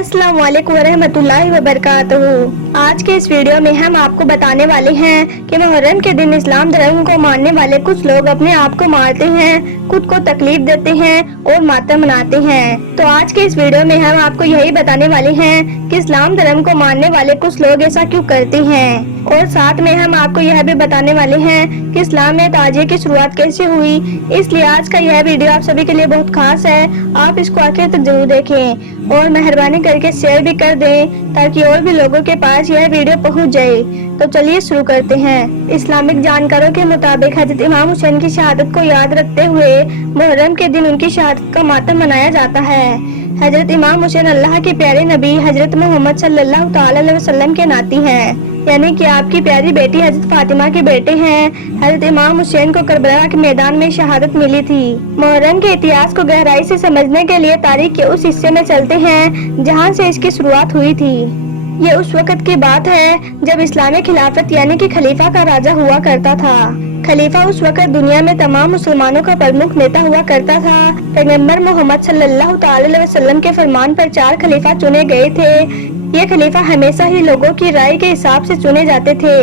अस्सलाम वालेकुम रहमतुल्लाहि व बरकातहू। आज के इस वीडियो में हम आपको बताने वाले हैं कि मुहर्रम के दिन इस्लाम धर्म को मानने वाले कुछ लोग अपने आप को मारते हैं, खुद को तकलीफ देते हैं और मातम मनाते हैं। तो आज के इस वीडियो में हम आपको यही बताने वाले हैं कि इस्लाम धर्म को मानने वाले कुछ लोग ऐसा क्यों करते हैं, और साथ में हम आपको यह भी बताने वाले हैं कि इस्लाम में ताजिए की शुरुआत कैसे हुई। इसलिए आज का यह वीडियो आप सभी के लिए बहुत खास है, आप इसको आखिर तक जरूर देखें और मेहरबानी करके शेयर भी कर दें ताकि और भी लोगों के पास यह वीडियो पहुंच जाए। तो चलिए शुरू करते हैं। इस्लामिक जानकारों के मुताबिक हजरत इमाम हुसैन की शहादत को याद रखते हुए मुहर्रम के दिन उनकी शहादत का मातम मनाया जाता है। हजरत इमाम हुसैन अल्लाह के प्यारे नबी हजरत मोहम्मद सल्लल्लाहु अलैहि वसल्लम के नाती हैं, यानी कि आपकी प्यारी बेटी हजरत फातिमा के बेटे हैं। हजरत इमाम हुसैन को करबला के मैदान में शहादत मिली थी। मुहर्रम के इतिहास को गहराई से समझने के लिए तारीख के उस हिस्से में चलते हैं जहां से इसकी शुरुआत हुई थी। ये उस वक्त की बात है जब इस्लामी खिलाफत यानी कि खलीफा का राजा हुआ करता था। खलीफा उस वक्त दुनिया में तमाम मुसलमानों का प्रमुख नेता हुआ करता था। पैगंबर मोहम्मद सल्लल्लाहु अलैहि वसल्लम के फरमान पर 4 खलीफा चुने गए थे। ये खलीफा हमेशा ही लोगों की राय के हिसाब से चुने जाते थे।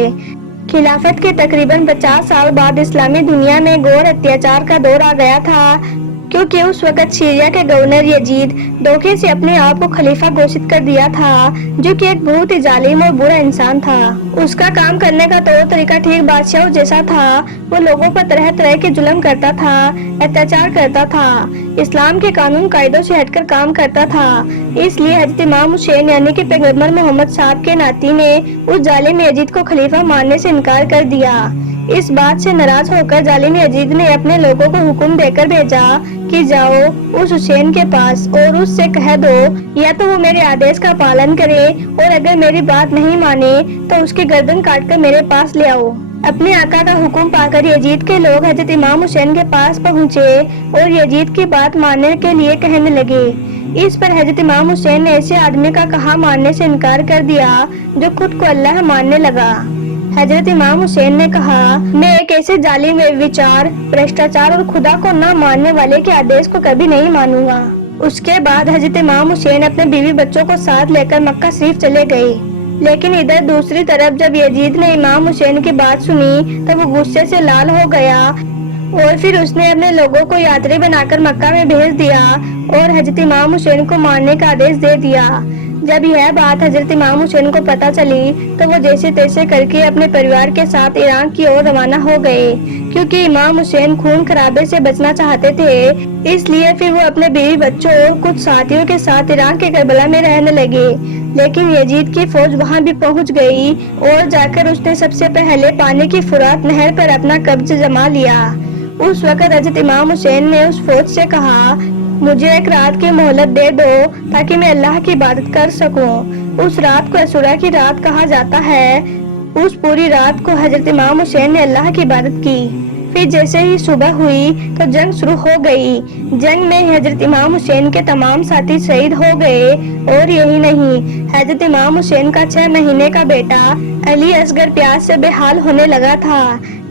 खिलाफत के तकरीबन 50 साल बाद इस्लामी दुनिया में घोर अत्याचार का दौर आ गया था, क्योंकि उस वक्त सीरिया के गवर्नर यजीद धोखे से अपने आप को खलीफा घोषित कर दिया था, जो कि एक बहुत ही जालिम और बुरा इंसान था। उसका काम करने का तौर तरीका ठीक बादशाह जैसा था। वो लोगों पर तरह तरह के जुल्म करता था, अत्याचार करता था, इस्लाम के कानून कायदों से हटकर काम करता था। इसलिए हजरत इमाम हुसैन यानी कि पैगंबर मोहम्मद साहब के नाती ने उस जालिम यजीद को खलीफा मानने से इनकार कर दिया। इस बात से नाराज होकर जालिम यजीद ने अपने लोगों को हुक्म देकर भेजा कि जाओ उस हुसैन के पास और उससे कह दो या तो वो मेरे आदेश का पालन करे, और अगर मेरी बात नहीं माने तो उसकी गर्दन काटकर मेरे पास ले आओ। अपने आका का हुक्म पाकर यजीद के लोग हजरत इमाम हुसैन के पास पहुँचे और यजीद की बात मानने के लिए कहने लगे। इस पर हजरत इमाम हुसैन ने ऐसे आदमी का कहा मानने से इनकार कर दिया जो खुद को अल्लाह मानने लगा। हजरत इमाम हुसैन ने कहा, मैं एक ऐसे जालिम विचार, भ्रष्टाचार और खुदा को न मानने वाले के आदेश को कभी नहीं मानूंगा। उसके बाद हजरत इमाम हुसैन अपने बीवी बच्चों को साथ लेकर मक्का शरीफ चले गए। लेकिन इधर दूसरी तरफ जब यजीद ने इमाम हुसैन की बात सुनी तब वो गुस्से से लाल हो गया और फिर उसने अपने लोगों को यात्री बनाकर मक्का में भेज दिया और हजरत इमाम हुसैन को मारने का आदेश दे दिया। जब यह बात हजरत इमाम हुसैन को पता चली तो वो जैसे तैसे करके अपने परिवार के साथ ईरान की ओर रवाना हो गए, क्योंकि इमाम हुसैन खून खराबे से बचना चाहते थे। इसलिए फिर वो अपने बीवी बच्चों और कुछ साथियों के साथ ईरान के करबला में रहने लगे। लेकिन यजीद की फौज वहां भी पहुंच गई और जाकर उसने सबसे पहले पानी की फुरात नहर पर अपना कब्जा जमा लिया। उस वक्त हजरत इमाम हुसैन ने उस फौज से कहा, मुझे एक रात की मोहलत दे दो ताकि मैं अल्लाह की इबादत कर सकूं। उस रात को अशूरा की रात कहा जाता है। उस पूरी रात को हजरत इमाम हुसैन ने अल्लाह की इबादत की। फिर जैसे ही सुबह हुई तो जंग शुरू हो गई। जंग में हजरत इमाम हुसैन के तमाम साथी शहीद हो गए, और यही नहीं, हजरत इमाम हुसैन का 6 महीने का बेटा अली असगर प्यास से बेहाल होने लगा था।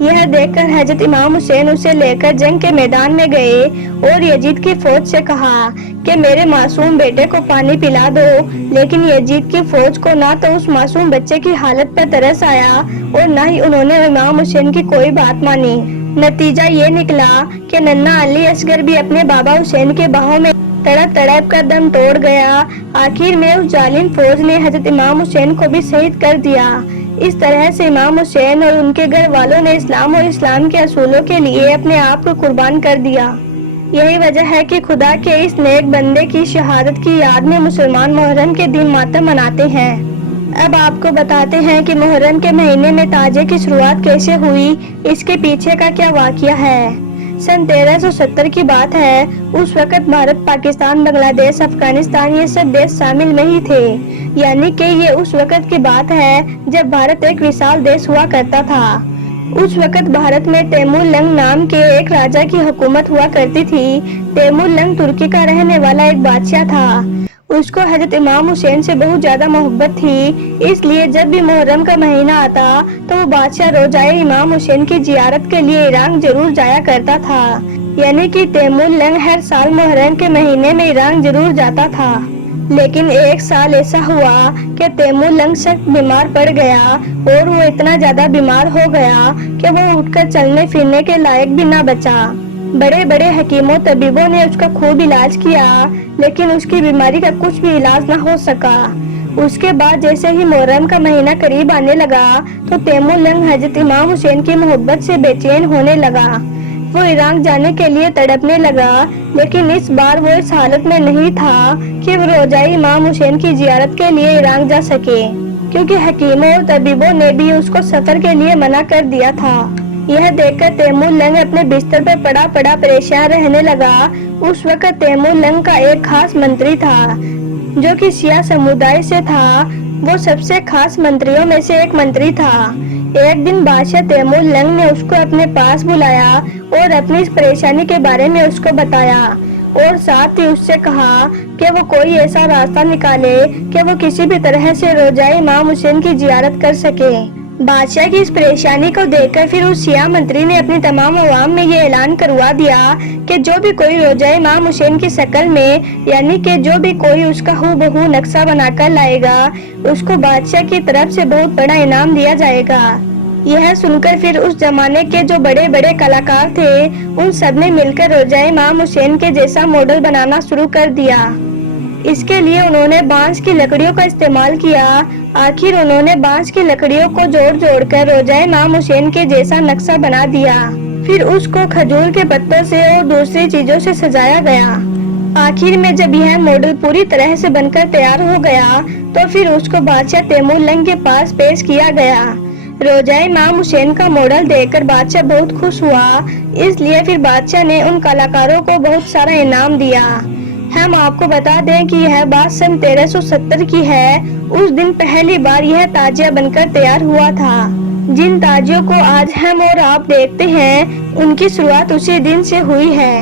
यह देखकर हजरत इमाम हुसैन उसे लेकर जंग के मैदान में गए और यजीद की फौज से कहा कि मेरे मासूम बेटे को पानी पिला दो। लेकिन यजीद की फौज को ना तो उस मासूम बच्चे की हालत पर तरस आया और ना ही उन्होंने इमाम हुसैन की कोई बात मानी। नतीजा ये निकला कि नन्ना अली असगर भी अपने बाबा हुसैन के बाहों में तड़प तड़प कर दम तोड़ गया। आखिर में उस जालिम फौज ने हजरत इमाम हुसैन को भी शहीद कर दिया। इस तरह से इमाम हुसैन और उनके घर वालों ने इस्लाम और इस्लाम के असूलों के लिए अपने आप को कुर्बान कर दिया। यही वजह है कि खुदा के इस नेक बंदे की शहादत की याद में मुसलमान मुहर्रम के दिन मातम मनाते हैं। अब आपको बताते हैं कि मुहर्रम के महीने में ताजिए की शुरुआत कैसे हुई, इसके पीछे का क्या वाकया है। सन 1370 की बात है। उस वक्त भारत, पाकिस्तान, बांग्लादेश, अफगानिस्तान ये सब देश शामिल नहीं थे, यानी कि ये उस वक्त की बात है जब भारत एक विशाल देश हुआ करता था। उस वक्त भारत में तैमूर लंग नाम के एक राजा की हुकूमत हुआ करती थी। तैमूर लंग तुर्की का रहने वाला एक बादशाह था। उसको हजरत इमाम हुसैन से बहुत ज्यादा मोहब्बत थी। इसलिए जब भी मुहर्रम का महीना आता तो वो बादशाह रोजाए इमाम हुसैन की जियारत के लिए ईरान जरूर जाया करता था। यानी कि तैमूर लंग हर साल मुहर्रम के महीने में ईरान जरूर जाता था। لیکن ایک سال ایسا ہوا کہ تیمور لنگ سخت بیمار پڑ گیا اور وہ اتنا زیادہ بیمار ہو گیا کہ وہ اٹھ کر چلنے پھرنے کے لائق بھی نہ بچا۔ بڑے بڑے حکیموں طبیبوں نے اس کا خوب علاج کیا لیکن اس کی بیماری کا کچھ بھی علاج نہ ہو سکا۔ اس کے بعد جیسے ہی محرم کا مہینہ قریب آنے لگا تو تیمور لنگ حضرت امام حسین کی محبت سے بے چین ہونے لگا۔ وہ عراق جانے کے لیے تڑپنے لگا لیکن اس بار وہ اس حالت میں نہیں تھا کہ وہ روضہ امام حسین کی زیارت کے لیے عراق جا سکے، کیونکہ حکیموں اور طبیبوں نے بھی اس کو سفر کے لیے منع کر دیا تھا۔ یہ دیکھ کر تیمور لنگ اپنے بستر پر پڑا پریشان رہنے لگا۔ اس وقت تیمور لنگ کا ایک خاص منتری تھا جو کہ شیعہ سمودائے سے تھا۔ وہ سب سے خاص منتریوں میں سے ایک منتری تھا۔ ایک دن بادشاہ تیمور لنگ نے اس کو اپنے پاس بلایا اور اپنی اس پریشانی کے بارے میں اس کو بتایا اور ساتھ ہی اس سے کہا کہ وہ کوئی ایسا راستہ نکالے کہ وہ کسی بھی طرح سے روضہ امام حسین کی زیارت کر سکے۔ بادشاہ کی اس پریشانی کو دیکھ کر پھر اس شیعہ منتری نے اپنی تمام عوام میں یہ اعلان کروا دیا کہ جو بھی کوئی روضہ امام حسین کی شکل میں یعنی کہ جو بھی کوئی اس کا ہو بہو نقشہ بنا کر لائے گا اس کو بادشاہ کی طرف سے بہت بڑا انعام دیا جائے گا۔ یہ سن کر پھر اس زمانے کے جو بڑے بڑے کلاکار تھے ان سب نے مل کر روضہ امام حسین کے جیسا ماڈل بنانا شروع کر دیا۔ اس کے لیے انہوں نے بانس کی لکڑیوں کا استعمال کیا۔ آخر انہوں نے بانس کی لکڑیوں کو جوڑ کر روضہ امام حسین کے جیسا نقشہ بنا دیا۔ پھر اس کو کھجور کے پتوں سے اور دوسری چیزوں سے سجایا گیا۔ آخر میں جب یہ ماڈل پوری طرح سے بن کر تیار ہو گیا تو پھر اس کو بادشاہ تیمور لنگ کے پاس پیش کیا گیا۔ روضہ امام حسین کا ماڈل دیکھ کر بادشاہ بہت خوش ہوا، اس لیے پھر بادشاہ نے ان کلاکاروں کو بہت سارا انعام دیا۔ ہم آپ کو بتا دیں کہ یہ بات سن 1370 کی ہے۔ اس دن پہلی بار یہ تاجیہ بن کر تیار ہوا تھا۔ جن تاجیوں کو آج ہم اور آپ دیکھتے ہیں ان کی شروعات اسی دن سے ہوئی ہے۔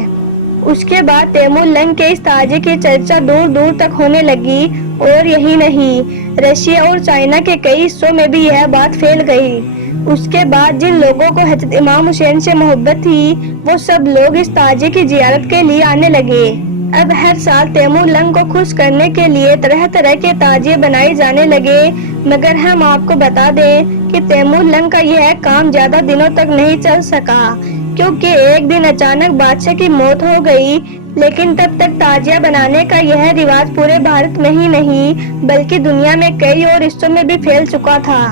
اس کے بعد تیمور لنگ کے اس تاجے کی چرچا دور دور تک ہونے لگی اور یہی نہیں، رشیا اور چائنا کے کئی حصوں میں بھی یہ بات پھیل گئی۔ اس کے بعد جن لوگوں کو حضرت امام حسین سے محبت تھی وہ سب لوگ اس تاجے کی زیارت کے لیے آنے لگے۔ اب ہر سال تیمور لنگ کو خوش کرنے کے لیے طرح طرح کے تاجے بنائے جانے لگے، مگر ہم آپ کو بتا دیں کہ تیمور لنگ کا یہ کام زیادہ دنوں تک نہیں چل سکا، کیونکہ ایک دن اچانک بادشاہ کی موت ہو گئی۔ لیکن تب تک تاجیہ بنانے کا یہ رواج پورے بھارت میں ہی نہیں بلکہ دنیا میں کئی اور حصوں میں بھی پھیل چکا تھا۔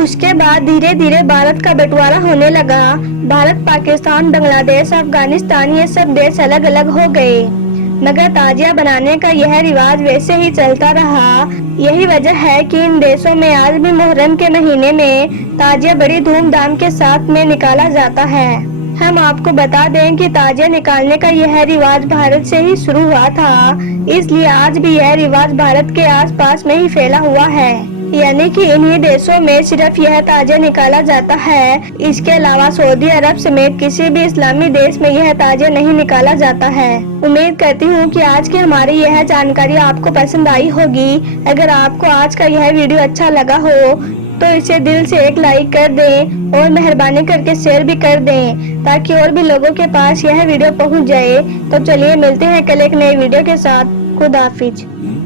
اس کے بعد دھیرے دھیرے بھارت کا بٹوارا ہونے لگا۔ بھارت، پاکستان، بنگلہ دیش، افغانستان یہ سب دیش الگ الگ ہو گئے، مگر تاجیہ بنانے کا یہ رواج ویسے ہی چلتا رہا۔ یہی وجہ ہے کہ ان دیشوں میں آج بھی محرم کے مہینے میں تاجیہ بڑی دھوم دھام کے ساتھ میں نکالا جاتا ہے۔ ہم آپ کو بتا دیں کہ تاجیہ نکالنے کا یہ رواج بھارت سے ہی شروع ہوا تھا، اس لیے آج بھی یہ رواج بھارت کے آس پاس میں ہی پھیلا ہوا ہے، یعنی کہ انہی دیشوں میں صرف یہ تاجیہ نکالا جاتا ہے۔ اس کے علاوہ سعودی عرب سمیت کسی بھی اسلامی دیش میں یہ تاجیہ نہیں نکالا جاتا ہے۔ امید کرتی ہوں کہ آج کی ہماری یہ جانکاری آپ کو پسند آئی ہوگی۔ اگر آپ کو آج کا یہ ویڈیو اچھا لگا ہو تو اسے دل سے ایک لائک کر دیں اور مہربانی کر کے شیئر بھی کر دیں تاکہ اور بھی لوگوں کے پاس یہ ویڈیو پہنچ جائے۔ تو چلیے ملتے ہیں کل ایک نئے ویڈیو کے ساتھ۔ خدا حافظ۔